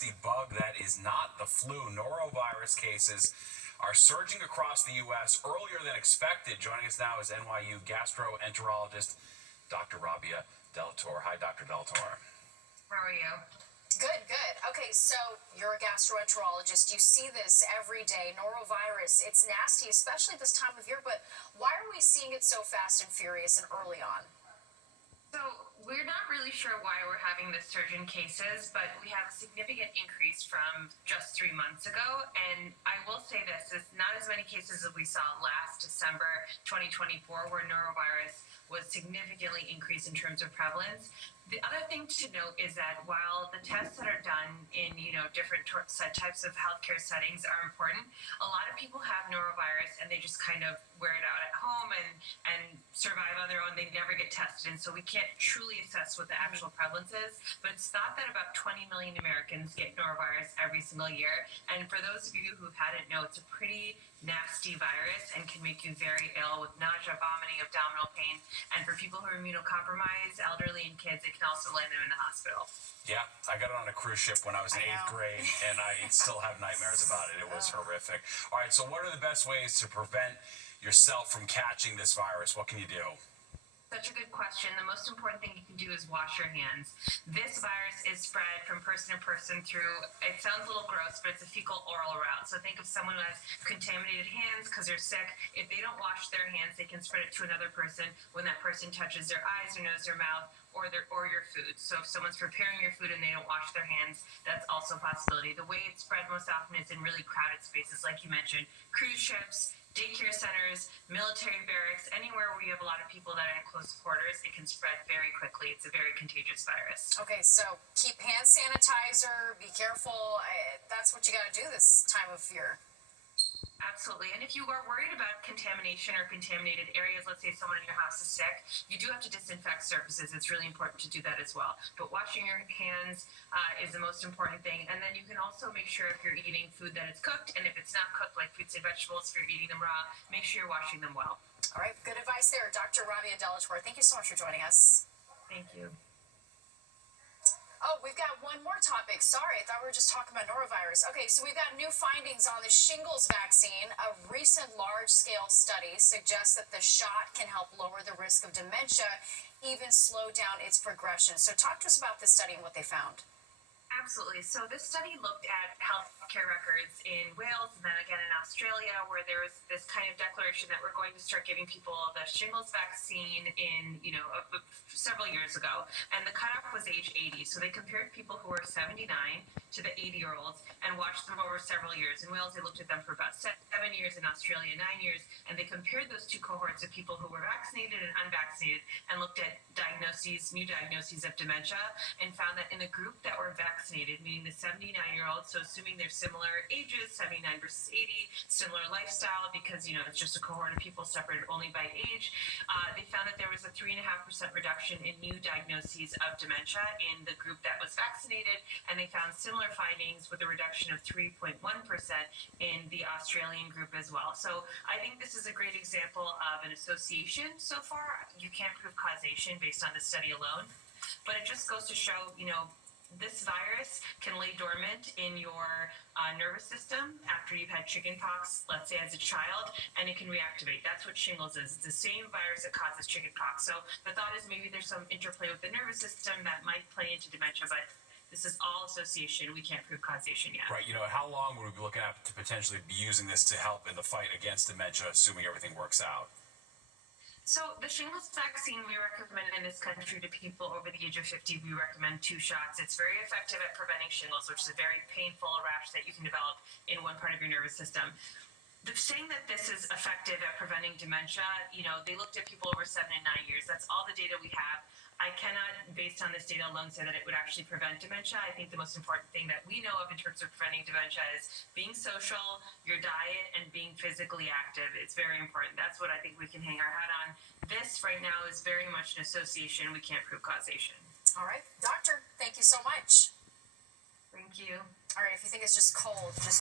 The bug that is not the flu. Norovirus cases are surging across the U.S. earlier than expected. Joining us now is NYU gastroenterologist Dr. Rabia Delator. Hi, Dr. Delator. How are you? Good, good. Okay, so you're a gastroenterologist. You see this every day. Norovirus, it's nasty, especially this time of year, but why are we seeing it so fast and furious and early on? So we're not really sure why we're having this surge in cases, but we have a significant increase from just 3 months ago. And I will say this, is not as many cases as we saw last December 2024, where norovirus was significantly increased in terms of prevalence. The other thing to note is that while the tests that are done in different types of healthcare settings are important, a lot of people have norovirus and they just kind of wear it out at home and survive on their own. They never get tested, and so we can't truly assess what the actual prevalence is. But it's thought that about 20 million Americans get norovirus every single year. And for those of you who've had it, know it's a pretty nasty virus and can make you very ill with nausea, vomiting, abdominal pain. And for people who are immunocompromised, elderly, and kids, it can also land them in the hospital. Yeah, I got it on a cruise ship when I was in 8th grade, and I still have nightmares about it. It was horrific. All right, so what are the best ways to prevent yourself from catching this virus? What can you do? Such a good question. The most important thing you can do is wash your hands. This virus is spread from person to person through, it sounds a little gross, but it's a fecal-oral route. So think of someone who has contaminated hands because they're sick. If they don't wash their hands, they can spread it to another person when that person touches their eyes, their nose, their mouth, or your food. So if someone's preparing your food and they don't wash their hands, that's also a possibility. The way it's spread most often is in really crowded spaces, like you mentioned, cruise ships, daycare centers, military barracks, anywhere where you have a lot of people that are in close quarters, it can spread very quickly. It's a very contagious virus. Okay, so keep hand sanitizer, be careful. That's what you got to do this time of year. Absolutely. And if you are worried about contamination or contaminated areas, let's say someone in your house is sick, you do have to disinfect surfaces. It's really important to do that as well. But washing your hands is the most important thing. And then you can also make sure if you're eating food that it's cooked, and if it's not cooked, like fruits and vegetables, if you're eating them raw, make sure you're washing them well. All right, good advice there. Dr. Rabia Delator, thank you so much for joining us. Thank you. Oh, we've got one more topic. Sorry, I thought we were just talking about norovirus. Okay, so we've got new findings on the shingles vaccine. A recent large-scale study suggests that the shot can help lower the risk of dementia, even slow down its progression. So talk to us about this study and what they found. Absolutely. So this study looked at healthcare records in Wales and then again in Australia, where there was this kind of declaration that we're going to start giving people the shingles vaccine in, several years ago. And the cutoff was age 80. So they compared people who were 79 to the 80-year-olds and watched them over several years. In Wales, they looked at them for about 7 years, in Australia, 9 years. And they compared those two cohorts of people who were vaccinated and unvaccinated and looked at new diagnoses of dementia, and found that in the group that were vaccinated, meaning the 79-year-olds, so assuming they're similar ages, 79 versus 80, similar lifestyle, because, it's just a cohort of people separated only by age, they found that there was a 3.5% reduction in new diagnoses of dementia in the group that was vaccinated, and they found similar findings with a reduction of 3.1% in the Australian group as well. So I think this is a great example of an association so far. You can't prove causation based on the study alone, but it just goes to show, this virus can lay dormant in your nervous system after you've had chickenpox, let's say as a child, and it can reactivate. That's what shingles is. It's the same virus that causes chickenpox. So the thought is maybe there's some interplay with the nervous system that might play into dementia, but this is all association. We can't prove causation yet. Right. How long would we be looking at to potentially be using this to help in the fight against dementia, assuming everything works out? So the shingles vaccine we recommend in this country to people over the age of 50, we recommend 2 shots. It's very effective at preventing shingles, which is a very painful rash that you can develop in one part of your nervous system. The saying that this is effective at preventing dementia, they looked at people over 7 and 9 years. That's all the data we have. I cannot, based on this data alone, say that it would actually prevent dementia. I think the most important thing that we know of in terms of preventing dementia is being social, your diet, and being physically active. It's very important. That's what I think we can hang our hat on. This right now is very much an association. We can't prove causation. All right, doctor, thank you so much. Thank you. All right, if you think it's just cold, just